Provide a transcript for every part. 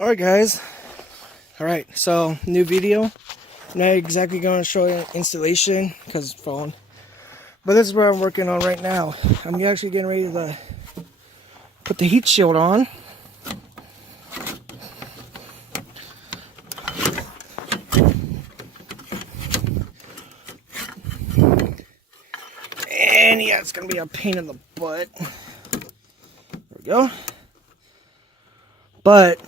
Alright guys, alright, so new video. Not exactly going to show you installation because it's phone, but this is what I'm working on right now. I'm actually getting ready to put the heat shield on. And yeah, it's going to be a pain in the butt. There we go. But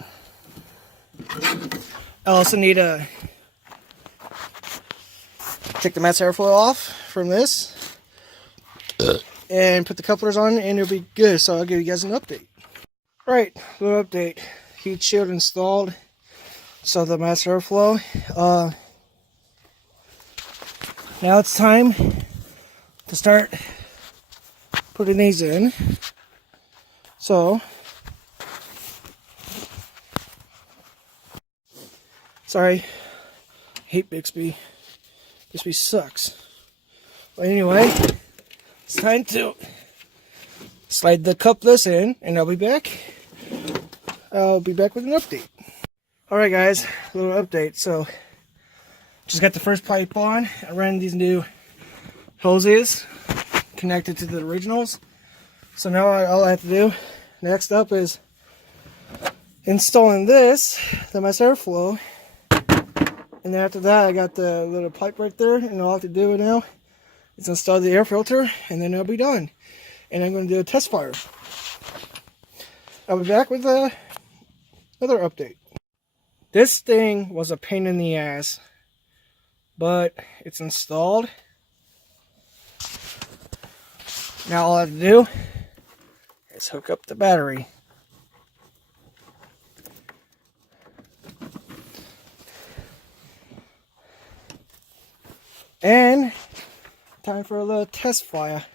I also need to take the MAFS airflow off from this and put the couplers on, and it'll be good. So I'll give you guys an update. Right, little update. Heat shield installed. So the MAFS airflow. Now it's time to start putting these in. So sorry, I hate Bixby. Bixby sucks. But anyway, it's time to slide the couplers in, and I'll be back. I'll be back with an update. Alright guys, a little update. So, just got the first pipe on. I ran these new hoses connected to the originals. So now all I have to do next up is installing this, the MAFS airflow. And then after that, I got the little pipe right there, and all I have to do now is install the air filter, and then I'll be done. And I'm going to do a test fire. I'll be back with another update. This thing was a pain in the ass, but it's installed. Now all I have to do is hook up the battery. And time for a little test fire.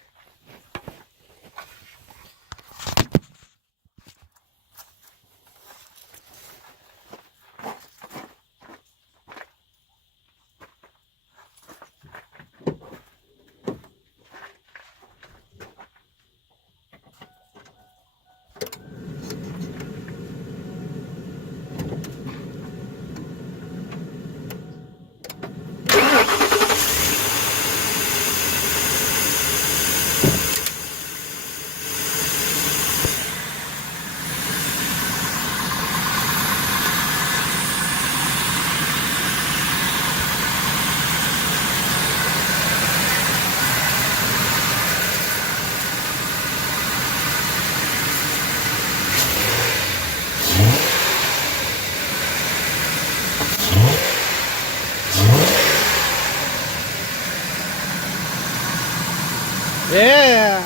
Yeah!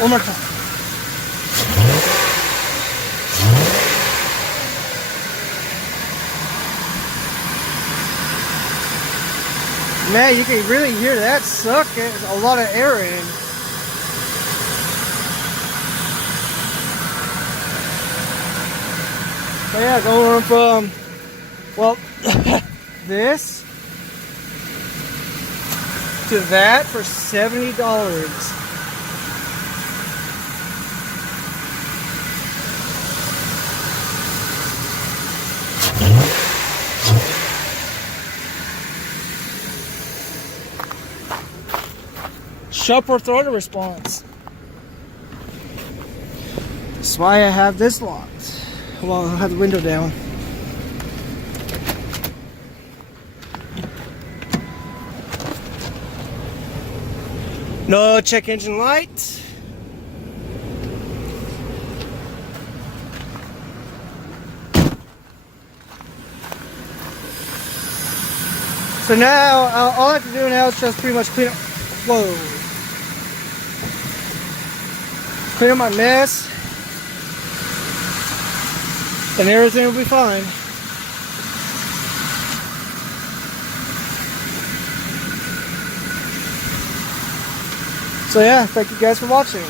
One more time. Man, you can really hear that suck. There's a lot of air in. So yeah, going from, well, this to that for $70. Sharper throttle response. That's why I have this locked. Well, I'll have the window down. No check engine light. So now, all I have to do now is just pretty much clean up. Whoa. Clean up my mess. And everything will be fine. So yeah, thank you guys for watching.